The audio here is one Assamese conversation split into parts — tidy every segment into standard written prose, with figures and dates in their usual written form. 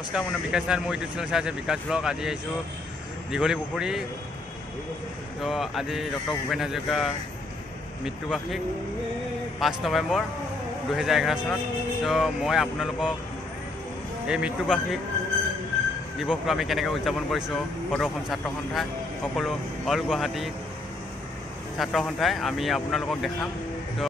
নমস্কাৰ, মোৰ নাম বিকাশ নাথ। মোৰ ইউটিউব চেনেল চাই আছে বিকাশ ব্লগ। আজি আহিছোঁ দীঘলী পুখুৰী। তো আজি ডক্টৰ ভূপেন হাজৰিকা মৃত্যুবাৰ্ষিক 5 নৱেম্বৰ 2011 চনত। তো মই আপোনালোকক এই মৃত্যুবাৰ্ষিক দিৱসটো আমি কেনেকৈ উদযাপন কৰিছোঁ, সদৌ অসম ছাত্ৰ সন্থা সকলো অল গুৱাহাটী ছাত্ৰ সন্থাই আমি আপোনালোকক দেখাম। তো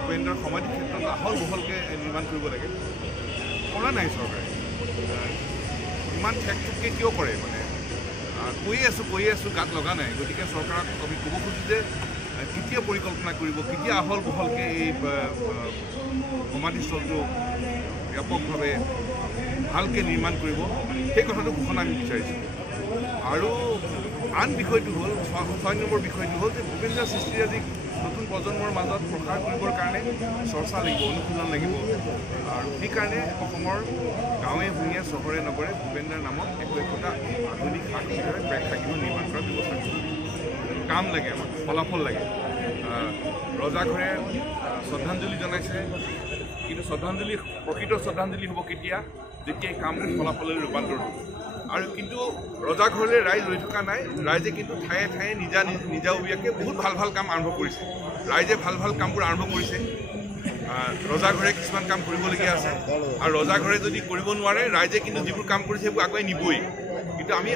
ভূপেন্দ্ৰৰ সমাধি ক্ষেত্ৰত আহল বহলকৈ নিৰ্মাণ কৰিব লাগে। কৰা নাই চৰকাৰে, ইমান ঠেকঠুককৈ কিয় কৰে? মানে কৈ আছোঁ গাত লগা নাই। গতিকে চৰকাৰক আমি ক'ব খুজিছোঁ যে কেতিয়া পৰিকল্পনা কৰিব, কেতিয়া আহল বহলকৈ এই সমাধিস্থলটো ব্যাপকভাৱে ভালকৈ নিৰ্মাণ কৰিব, সেই কথাটো ঘোষণা আমি বিচাৰিছোঁ। আৰু আন বিষয়টো হ'ল 6 নম্বৰ বিষয়টো হ'ল যে ভূপেন্দ্ৰ সৃষ্টিৰাজিক নতুন প্ৰজন্মৰ মাজত প্ৰসাৰ কৰিবৰ কাৰণে চৰ্চা লাগিব, অনুশীলন লাগিব। আৰু সেইকাৰণে অসমৰ গাঁৱে ভূঞে চহৰে নগৰে ভূপেন্দ্ৰৰ নামত একোটা আধুনিক সা সুবিধাৰে প্ৰেক্ষাগৃহ নিৰ্মাণ কৰাৰ ব্যৱস্থা কৰিব। কাম লাগে, আমাক ফলাফল লাগে। ৰজাঘৰে শ্ৰদ্ধাঞ্জলি জনাইছে, কিন্তু প্ৰকৃত শ্ৰদ্ধাঞ্জলি হ'ব কেতিয়া? যেতিয়া কাম ফলাফললৈ ৰূপান্তৰ হ'ব। আৰু কিন্তু ৰজাঘৰলৈ ৰাইজ ৰৈ থকা নাই। ৰাইজে কিন্তু ঠায়ে ঠায়ে নিজাববীয়াকৈ বহুত ভাল কাম আৰম্ভ কৰিছে। ৰাইজে ভাল কামবোৰ আৰম্ভ কৰিছে। ৰজাঘৰে কিছুমান কাম কৰিবলগীয়া আছে, আৰু ৰজাঘৰে যদি কৰিব নোৱাৰে, ৰাইজে কিন্তু যিবোৰ কাম কৰিছে সেইবোৰ আগুৱাই নিবই। কিন্তু আমি